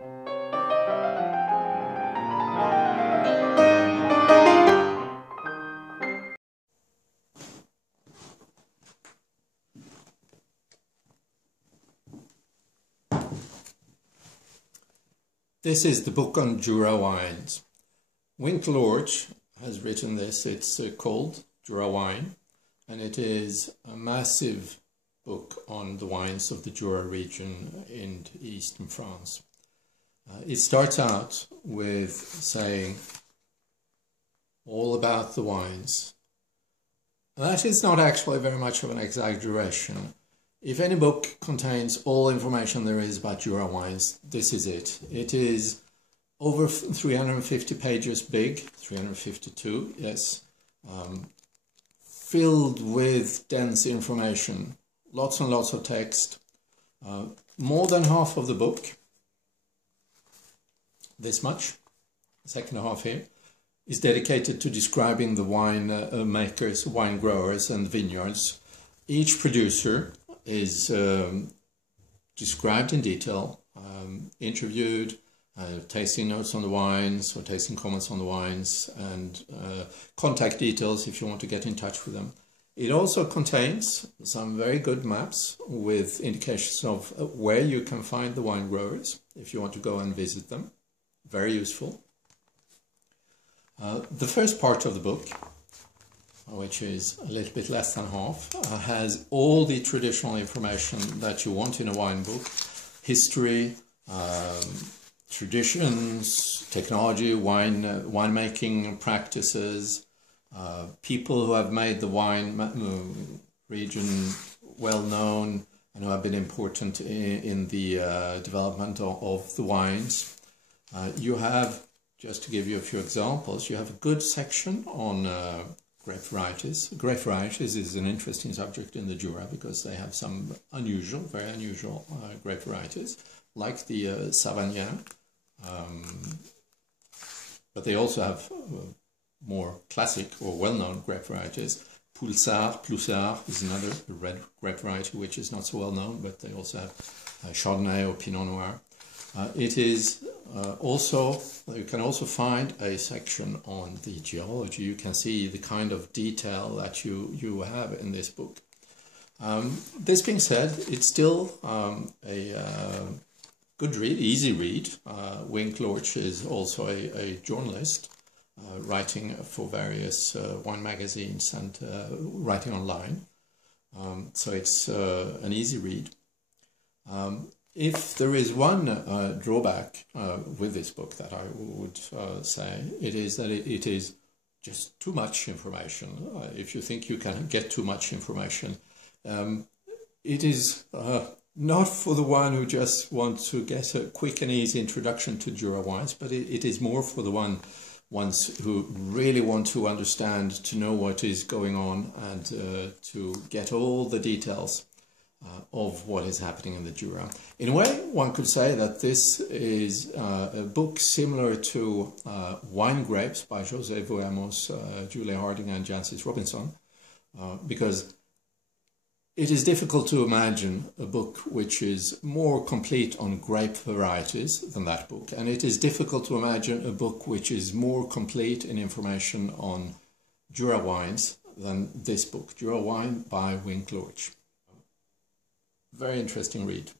This is the book on Jura wines. Wink Lorch has written this. It's called Jura Wine, and it is a massive book on the wines of the Jura region in eastern France. It starts out with saying all about the wines. And that is not actually very much of an exaggeration. If any book contains all information there is about Jura wines, this is it. It is over 350 pages big, 352, yes, filled with dense information, lots and lots of text. More than half of the book, this much, the second half here, is dedicated to describing the wine makers, wine growers and vineyards. Each producer is described in detail, interviewed, tasting notes on the wines or tasting comments on the wines, and contact details if you want to get in touch with them. It also contains some very good maps with indications of where you can find the wine growers if you want to go and visit them. Very useful. The first part of the book, which is a little bit less than half, has all the traditional information that you want in a wine book: history, traditions, technology, winemaking practices, people who have made the wine region well known and who have been important in the development of the wines. You have, just to give you a few examples, you have a good section on grape varieties. Grape varieties is an interesting subject in the Jura because they have some unusual, very unusual grape varieties, like the Savagnin, but they also have more classic or well-known grape varieties. Ploussard is another red grape variety which is not so well known, but they also have Chardonnay or Pinot Noir. It is also, you can also find a section on the geology. You can see the kind of detail that you have in this book. This being said, it's still a good read, easy read. Wink Lorch is also a journalist, writing for various wine magazines and writing online. So it's an easy read. If there is one drawback with this book that I would say, it is that it is just too much information. If you think you can get too much information, it is not for the one who just wants to get a quick and easy introduction to Jura wines, but it is more for the ones who really want to understand, to know what is going on, and to get all the details of what is happening in the Jura. In a way, one could say that this is a book similar to Wine Grapes by José Voamos, Julie Harding and Jancis Robinson, because it is difficult to imagine a book which is more complete on grape varieties than that book, and it is difficult to imagine a book which is more complete in information on Jura wines than this book, Jura Wine by Wink Lorch. Very interesting read.